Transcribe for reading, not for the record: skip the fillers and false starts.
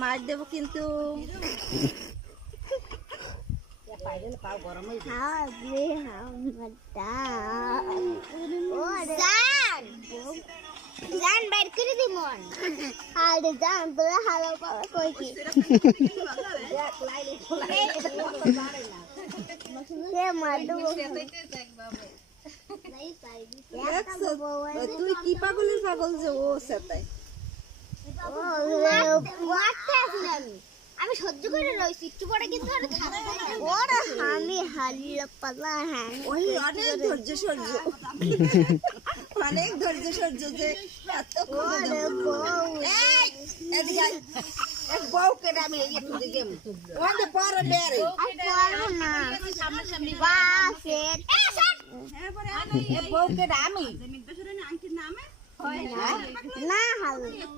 মার দেব কিন্তু জান বাইর করে দি মন আরে জান তোরা হালো পাওয়া কই কি তুই কি পাগলের পাগল যে ও সেটাই আমি সহ্য করে রইছি একটু পরে কিন্তু আমি হারিয়ে পালা হ্যাঁ ওই অনেক ধৈর্য সহ্য অনেক ধৈর্য সহ্য যে এত বউকে আমি একটু দেব ওদের পরে বেরে না বউকে আমি না হাল